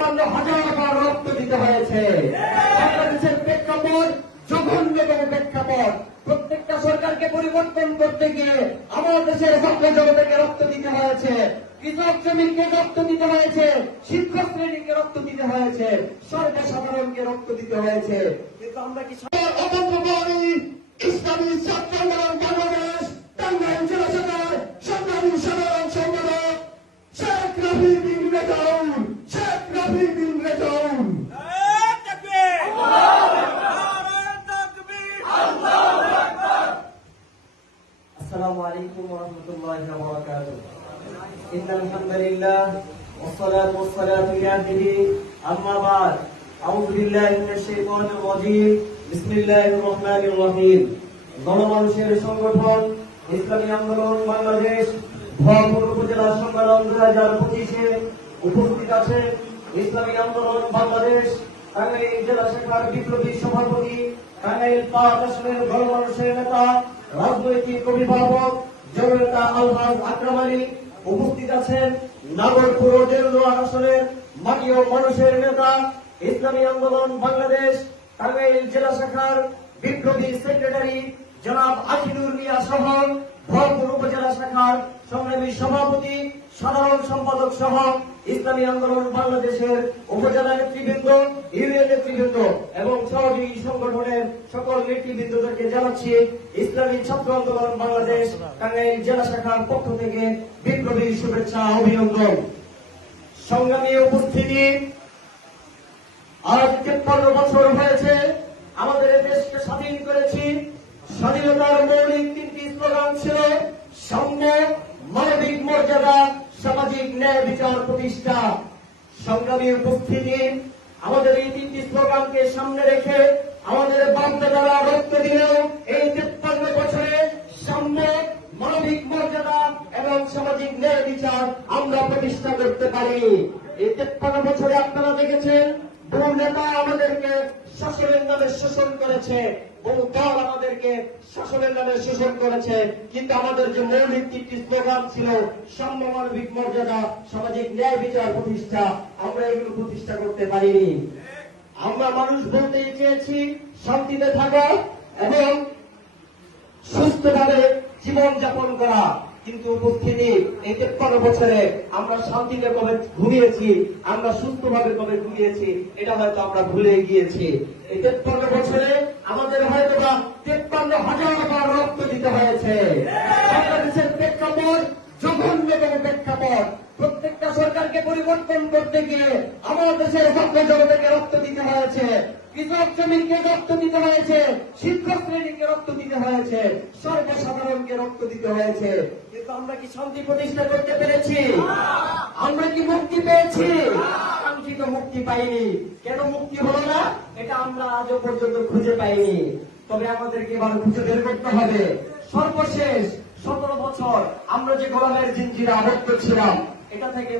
হাজার বার রক্ত দিতে হয়েছে। বাংলাদেশের প্রেক্ষাপট জঘন্যতম প্রেক্ষাপট, প্রত্যেকটা সরকারকে পরিবর্তন করতে গিয়ে আমার দেশের ছাত্র জনতাকে রক্ত দিতে হয়েছে। কৃষক শ্রমিককে রক্ত দিতে হয়েছে। শিক্ষক শ্রেণীকে রক্ত দিতে হয়েছে। সর্বসাধারণকে রক্ত দিতে হয়েছে। কিন্তু আমরা কি ইসলামী ছাত্র আন্দোলন বাংলাদেশ, টাঙ্গাইল জেলা শাখার সংগ্রামী সাধারণ সম্পাদক শেখ রফি বিন রেজাউল শেখ রফি বিন রেজাউল السلام عليكم ورحمة الله وبركاته إن الحمد لله والصلاة والسلام لعبده أما بعد أعوذ بالله من الشيطان الرجيم بسم الله الرحمن الرحيم গণমানুষের সংগঠন ইসলামী আন্দোলন বাংলাদেশ ভরপুর উপজেলা সম্মেলন দু হাজার পঁচিশে উপস্থিত আছেন ইসলামী আন্দোলন বাংলাদেশ, টাঙ্গাইল জেলা শাখার বিপ্লবী সভাপতি, টাঙ্গাইল পাঁচ আসনের গণমানুষের নেতা, রাজনৈতিক অভিভাবক, জননেতা আলহাজ আকরাম আলী, উপস্থিত আছেন নাগরপুর ও আসনের মাটি ও মানুষের নেতা, ইসলামী আন্দোলন বাংলাদেশ, টাঙ্গাইল জেলা শাখার বিপ্লবী সেক্রেটারি জনাব আজিনুর মিয়া সহ ভরপুর উপজেলা শাখার সংগ্রামী সভাপতি, সাধারণ সম্পাদক সহ ইসলামী আন্দোলন বাংলাদেশের উপজেলা নেতৃবৃন্দ, ইউনিয়ন নেতৃবৃন্দ এবং সহযোগী সংগঠনের সকল নেতৃবৃন্দদেরকে জানাচ্ছি, ইসলামী ছাত্র আন্দোলন বাংলাদেশ টাঙ্গাইল জেলা শাখার পক্ষ থেকে বিপ্লবী শুভেচ্ছা অভিনন্দন। সংগ্রামী উপস্থিতি, আজ তেপ্পান্ন বছর হয়েছে, আমাদের দেশকে স্বাধীন করেছি। স্বাধীনতার মৌলিক তিনটি স্লোগান ছিল, সাম্য মানবিক মর্যাদা, সামাজিক ন্যায় বিচার প্রতিষ্ঠা। সংগ্রামী উপস্থিতি আমাদের এই তিনটি স্লোগানকে সামনে রেখে আমাদের বাপদাদারা রক্ত দিলেও এই তেপ্পান্ন বছরে সাম্য মানবিক মর্যাদা এবং সামাজিক ন্যায় বিচার আমরা প্রতিষ্ঠা করতে পারি। এই তেপ্পান্ন বছরে আপনারা দেখেছেন বহু নেতা আমাদেরকে শাসনের নামে শোষণ করেছে, বহু দল আমাদেরকে শাসনের নামে শোষণ করেছে, কিন্তু আমাদের যে মৌলিক তিনটি স্লোগান ছিল সাম্য মানবিক মর্যাদা, সামাজিক ন্যায় বিচার প্রতিষ্ঠা, আমরা এগুলো প্রতিষ্ঠা করতে পারিনি। আমরা মানুষ বলতে চেয়েছি, শান্তিতে থাকা এবং সুস্থভাবে জীবন যাপন করা। কিন্তু উপস্থিতি এই তেপ্পান্ন বছরে আমরা শান্তিতে কবে ঘুমিয়েছি, আমরা সুস্থভাবে কবে ঘুমিয়েছি, এটা হয়তো আমরা ভুলে গিয়েছি। এই তেপ্পান্ন বছরে আমাদের হয়তো বা তেপ্পান্ন হাজার বার রক্ত দিতে হয়েছে। বাংলাদেশের প্রেক্ষাপট, জঘন্যতম প্রেক্ষাপট। প্রত্যেকটা সরকারকে পরিবর্তন করতে গিয়ে আমার দেশের ছাত্র জনতাকে রক্ত দিতে হয়েছে। কৃষক শ্রমিককে রক্ত দিতে হয়েছে শিক্ষক শ্রেণীকে রক্ত দিতে হয়েছে সর্বসাধারণকে রক্ত দিতে হয়েছে। কিন্তু আমরা কি শান্তি প্রতিষ্ঠা করতে পেরেছি? আমরা কি মুক্তি পেয়েছি? কাঙ্ক্ষিত মুক্তি পাইনি। কেন মুক্তি হলো না? এটা আমরা আজও পর্যন্ত খুঁজে পাইনি। তবে আমাদেরকে এবার খুঁজে বের করতে হবে। সর্বশেষ সতেরো বছর আমরা যে গোলামের জিনজিরা আবদ্ধ ছিলাম এটা থেকে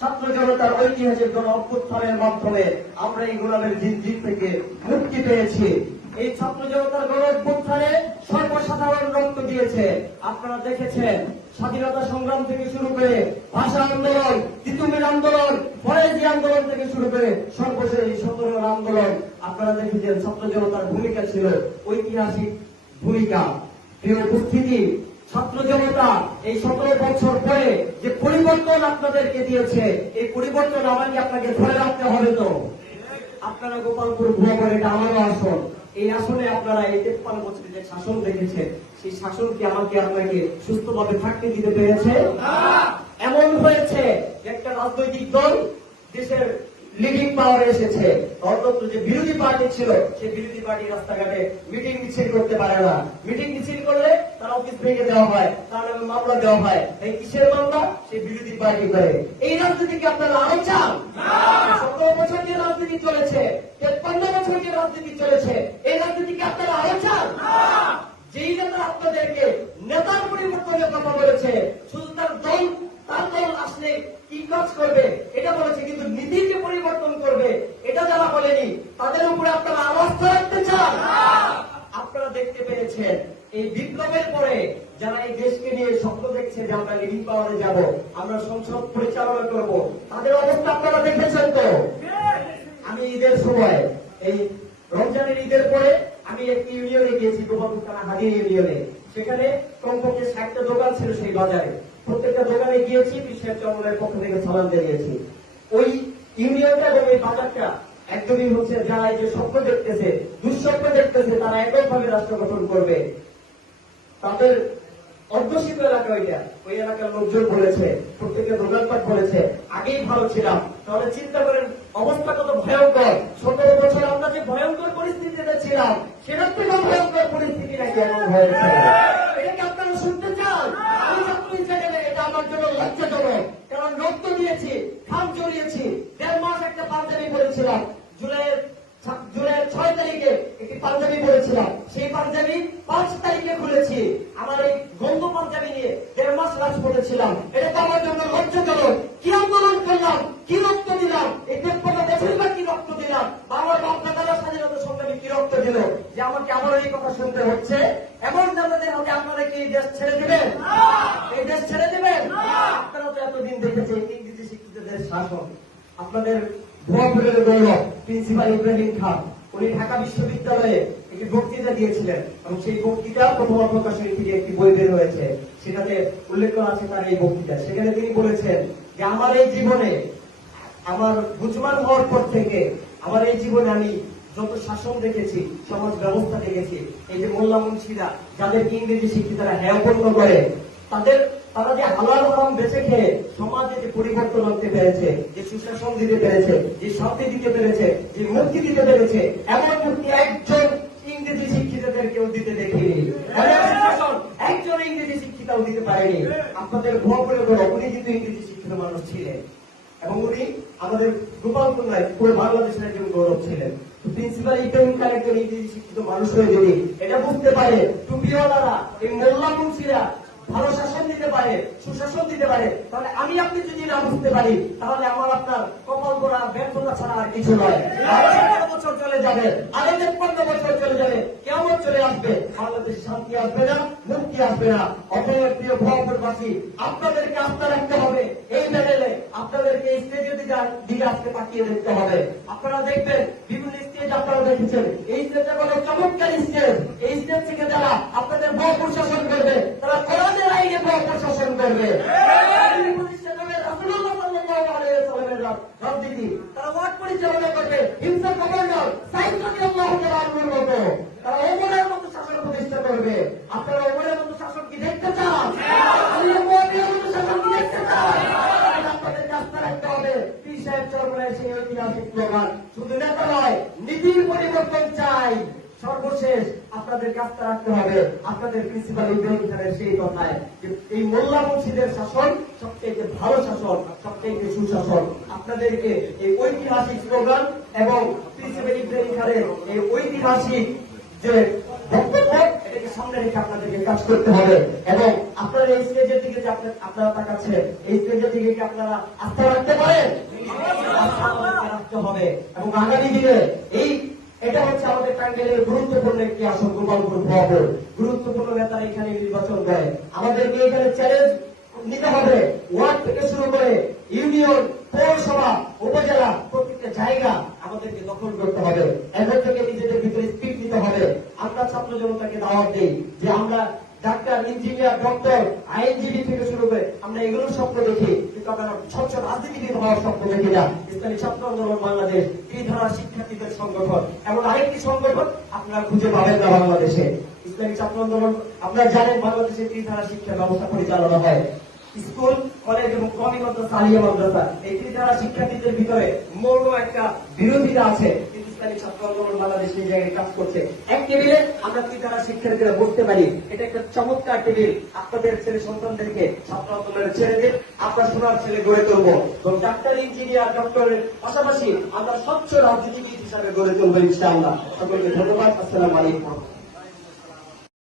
ছাত্র জনতার ঐতিহাসিক গণ অভ্যুত্থানের মাধ্যমে আমরা এই গোলামের জিনজির থেকে মুক্তি পেয়েছি। এই ছাত্র জনতার গণ অভ্যুত্থানে সর্বসাধারণ রক্ত দিয়েছে। আপনারা দেখেছেন, স্বাধীনতা সংগ্রাম থেকে শুরু করে ভাষা আন্দোলন, তিতুমির আন্দোলন ফরেজি আন্দোলন থেকে শুরু করে সর্বশেষ এই সতেরোর আন্দোলন। আপনারা দেখেছেন, ছাত্র জনতার ভূমিকা ছিল ঐতিহাসিক ভূমিকা। প্রিয় উপস্থিতি ছাত্র জনতা এই সতেরো বছর পরে যে পরিবর্তন আপনাদেরকে দিয়েছে, এই পরিবর্তন আমাকে আপনাকে ধরে রাখতে হবে তো। আপনারা গোপালপুর ভুয়াপুর এটা আমারও আসন এই আসনে আপনারা এই তেপ্পান্ন বছরের যে শাসন দেখেছেন, সেই শাসন কি আমাকে আপনাকে সুস্থভাবে থাকতে দিতে পেরেছে এমন হয়েছে যে একটা রাজনৈতিক দল দেশের লিডিং পাওয়ারে এসেছে। অন্তত যে বিরোধী পার্টি ছিল সেই বিরোধী পার্টি রাস্তাঘাটে মিটিং মিছিল করতে পারে না। মিটিং মিছিল করলে তার অফিস ভেঙে দেওয়া হয়, তার নামে মামলা দেওয়া হয়। এই কিসের মামলা? সেই বিরোধী পার্টি করে। এই রাজনীতিকে আপনারা আরও চান সতেরো বছর যে রাজনীতি চলেছে তেপ্পান্ন বছর যে রাজনীতি চলেছে এই রাজনীতিকে আপনারা আরও চান যেই নেতা আপনাদেরকে নেতার পরিবর্তনের কথা বলেছে শুধু তার দল তার দল আসলে কি কাজ করবে এটা বলেছে কিন্তু নীতিকে পরিবর্তন করবে এটা যারা বলেনি তাদের উপরে আপনারা আস্থা রাখতে চান? আপনারা দেখতে পেয়েছেন, এই বিপ্লবের পরে যারা এই দেশকে নিয়ে স্বপ্ন দেখছে যে আমরা লিডিং পাওয়ারে যাব, আমরা সংসদ পরিচালনা করব, তাদের অবস্থা আপনারা দেখেছেন তো? ঈদের সময়, এই রমজানের ঈদের পরে আমি একটি ইউনিয়নে গিয়েছি গোপালপুর হাজির ইউনিয়নে। সেখানে কমপক্ষে ষাটটা দোকান ছিল সেই বাজারে। প্রত্যেকটা দোকানে গিয়েছি, বিশ্বের চন্দ্রের পক্ষ থেকে সালাম জানিয়েছি। ওই ইউনিয়নটা এবং ওই বাজারটা একদমই হচ্ছে যারা যে স্বপ্ন দেখতেছে, দুঃস্বপ্ন দেখতেছে, তারা এককভাবে রাষ্ট্র গঠন করবে। তাদের অধ্যুষিত এলাকা ওইটা। ওই এলাকার লোকজন বলেছে প্রত্যেকের দোকানপাট বলেছে, আগেই ভালো ছিলাম। তাহলে চিন্তা করেন, অবস্থা কত ভয়ঙ্কর। সতেরো বছর আমরা যে ভয়ঙ্কর পরিস্থিতিতে ছিলাম, সেটার থেকে ভয়ঙ্কর পরিস্থিতি নাকি এখন হয়েছে এটা কি আপনারা শুনতে চান? আমি হিসেবে এটা আমার জন্য লজ্জাজনক। কারণ রক্ত দিয়েছি খাম জড়িয়েছি পাঞ্জাবি পরেছিলাম। জুলাইয়ের জুলাইয়ের ছয় তারিখে একটি পাঞ্জাবি পরেছিলাম। সেই পাঞ্জাবি পাঁচ তারিখে খুলেছি। আমার এই গন্ধ পাঞ্জাবি নিয়ে দেড় মাস রাজ পড়েছিলাম এটা তো আমার জন্য লজ্জাজনক। কি আন্দোলন করলাম? কি রক্ত দিলাম? এই তেপ্পটা দেশের বা কি রক্ত দিলাম? আমার বাপটা দাদা স্বাধীনতা সংগ্রামী কি রক্ত দিল? যে আমাকে আবার এই কথা শুনতে হচ্ছে এমন জানাতে হবে আপনারা কি এই দেশ ছেড়ে দিবেন এই দেশ ছেড়ে দিবেন আপনারা তো এতদিন দেখেছেন ইংরেজি শিক্ষিতদের শাসন আপনাদের ভুয়াপুরের গৌরব প্রিন্সিপাল ইব্রাহিম খান উনি ঢাকা বিশ্ববিদ্যালয়ে একটি বক্তৃতা দিয়েছিলেন এবং সেই বক্তৃতা প্রকাশের থেকে একটি বই বের হয়েছে। সেটাতে উল্লেখ করা আছে তার এই বক্তৃতা। সেখানে তিনি বলেছেন যে, আমার এই জীবনে, আমার হওয়ার পর থেকে, আমার এই জীবনে আমি যত শাসন দেখেছি, সমাজ ব্যবস্থা দেখেছি, এই যে মোল্লা মুন্সিরা, যাদেরকে ইংরেজি হেয়পন্ন করে, তাদের তারা যে হালাল হারাম বেঁচে খেয়ে সমাজে যে পরিবর্তন আনতে পেরেছে, যে সুশাসন দিতে পেরেছে, যে শান্তি দিতে পেরেছে, যে মুক্তি দিতে পেরেছে, এমন মুক্তি একজন ইংরেজি শিক্ষিতদের কেউ দিতে দেখিনি। একজন ইংরেজি শিক্ষিতাও দিতে পারেনি। আপনাদের ভুয়া করে উনি কিন্তু ইংরেজি শিক্ষিত মানুষ ছিলেন। এবং উনি আমাদের পুরো বাংলাদেশের একজন গৌরব ছিলেন। প্রিন্সিপাল একজন ইংরেজি শিক্ষিত মানুষ হয়ে যদি এটা বুঝতে পারে, টুপিওয়ালারা, এই মোল্লা মুন্সিরা ভালো শাসন দিতে পারে, সুশাসন দিতে পারে, তাহলে আমি আপনি যদি না বুঝতে পারি, তাহলে আমার আপনার কপাল করা ব্যর্থতা ছাড়া আর কিছু নয়। বছর চলে যাবে, আরও তেপ্পান্ন বছর চলে যাবে। কেমন চলে আসবে? বাংলাদেশে শান্তি আসবে না, মুক্তি আসবে না। অতএব প্রিয় ভুয়াপুরবাসী আপনাদেরকে আস্থা রাখতে হবে এই প্যানেলে। আপনাদেরকে স্টেজের দিকে দিকে আজকে তাকিয়ে দেখতে হবে। আপনারা দেখবেন বিভিন্ন স্টেজ আপনারা দেখেছেন। এই স্টেজটা কোনো চমৎকার স্টেজ এই স্টেজ থেকে যারা আপনাদের ভুয়াপুর শাসন করবে, তারা কোরআনের আইনে ভুয়াপুর শাসন করবে। রাজনীতি, তারা ওয়ার্ড পরিচালনা করবে। হিংসা গভর্নর সাইদ রাদিয়াল্লাহু তাআলা আনহুর মতো তারা ওমরের মতো শাসন প্রতিষ্ঠা করবে আপনারা ওমরের মতো শাসন কি দেখতে চান আলী মুয়াবিয়ার মতো শাসন কি দেখতে চান তাহলে আপনাদের রাস্তা রাখতে হবে পীর সাহেব চরমরায় সেই ঐতিহাসিক স্লোগান শুধু নেতা নয় নীতির পরিবর্তন চাই সর্বশেষ কাজটা রাখতে হবে। আপনাদের প্রিন্সিপাল ইব্রাহিম খানের সেই কথায় যে এই মোল্লা মুন্সিদের শাসন সবচেয়ে ভালো শাসন সবচেয়ে সুশাসন। আপনাদেরকে এই ঐতিহাসিক স্লোগান এবং প্রিন্সিপাল ইব্রাহিম খানের এই ঐতিহাসিক যে আপনারা আস্থা রাখতে পারেন? আস্থা এবং আগামী দিনে এই এটা হচ্ছে আমাদের টাঙ্গাইলের গুরুত্বপূর্ণ একটি আসন গোপালপুর ভবন। গুরুত্বপূর্ণ নেতারা এখানে নির্বাচন করে আমাদেরকে এখানে চ্যালেঞ্জ নিতে হবে। ওয়ার্ড থেকে শুরু করে ইউনিয়ন, পৌরসভা, উপজেলা, প্রত্যেকটা জায়গা আমাদেরকে দখল করতে হবে। এখন থেকে নিজেদের ভিতরে স্পিড নিতে হবে। আমরা ছাত্র জনতাকে দাওয়াত দেই যে আমরা ডাক্তার ইঞ্জিনিয়ার ডক্টর আইনজীবী থেকে শুরু করে আমরা এগুলো স্বপ্ন দেখি। কিন্তু আমরা স্বচ্ছ রাজনীতিবিদ হওয়ার স্বপ্ন দেখি না। ইসলামী ছাত্র আন্দোলন বাংলাদেশ, এই ধারা শিক্ষার্থীদের সংগঠন এমন আরেকটি সংগঠন আপনারা খুঁজে পাবেন না বাংলাদেশে। ইসলামী ছাত্র আন্দোলন, আপনারা জানেন বাংলাদেশে এই ধারা শিক্ষা ব্যবস্থা পরিচালনা হয়। স্কুল, কলেজ এবং কমি মাদ্রাসা, আলিয়া মাদ্রাসা, এই ত্রিধারা শিক্ষার্থীদের ভিতরে মৌল একটা বিরোধিতা আছে। এটা একটা চমৎকার টেবিল। আপনাদের ছেলে আপনার ছেলে গড়ে তুলবো। ডাক্তার, ইঞ্জিনিয়ার পাশাপাশি আমরা স্বচ্ছ রাজনীতিবিদ হিসাবে গড়ে তুলবো ইনশাআল্লাহ। সকলকে ধন্যবাদ। আসসালাম আলাইকুম।